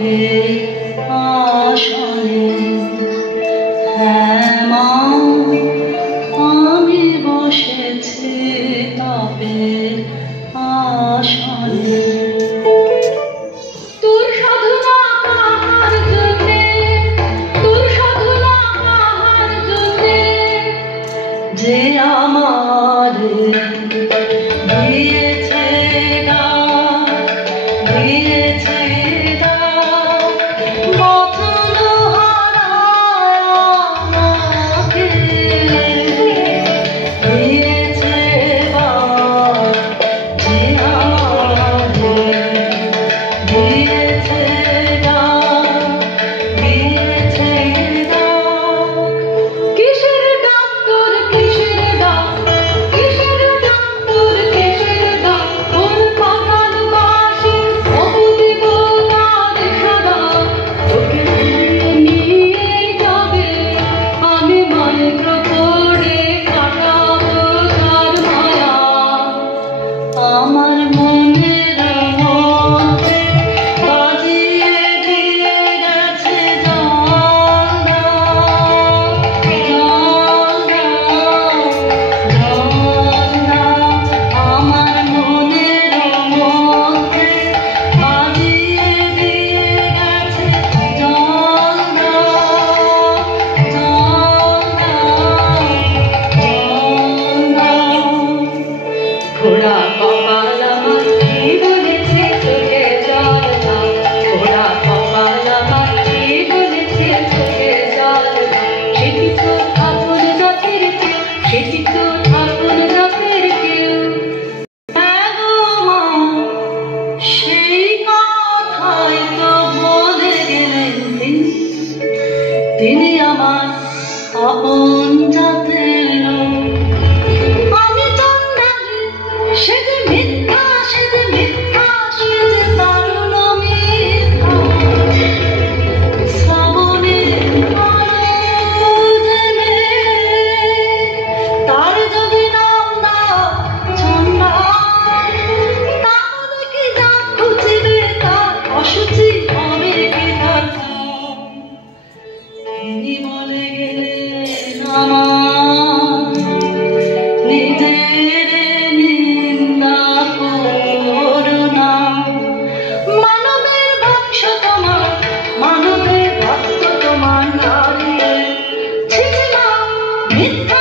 পাপের আসনে। হ্যাঁ মা, আমি বসেছি পাপের আসনে। তোর সাধনা কাহার জন্যে, তোর সাধনা কাহার জন্যে, যে আমার দিয়েছে দান, দিয়েছে দান, বচন হারায় আমাকে দিয়েছে দান, যে আমাদের দিয়েছে দান, দিয়েছে দান। কিসের ডাক্তার, কিসের ডাক্তার, কিসের ডাক্তার, কিসের ডাক্তার, পাতাল বাসি অবদিব তার সাদা, তোকে নিয়ে যাবে আমি মন্ত্র পড়ে কাটাবো তার মায়া। আমার মনের মধ্যে বাজিয়ে দিয়ে গেছে জাল দাও, জাল দাও, জাল দাও। আমার মনের মধ্যে বাজিয়ে দিয়ে গেছে জাল দাও, জাল দাও, জাল দাও। ঘোড়া কপাল আমার কি বলেছে চোখে জল দাও, ঘোড়া কপাল আমার কি বলেছে চোখে জল দাও। সেটি তো আপন জাতির কেউ, সেটি তো আপন জাতির কেউ। হ্যাঁ গো মা, সেই কথাই তো বলে গেলেন তিনি, তিনি আমার আপন জাতের লোক। আমি চন্দ্রালে সে যে মিথ্যা, সে যে মিথ্যা, সে যে দারুণ মিথ্যা। শ্রাবণের আলো জেলে তার যদি নাম দাও চন্দ্রা, তাহলে কি যা খুঁজবে তার অসুচি হবে কি তার কাম? তিনি বলে গেলেন আমার নিজের নিন্দা করো না। মানবের ধ্বংস তোমার, মানবের ভক্ত তোমার নারী। ছি ছি মা, মিথ্যা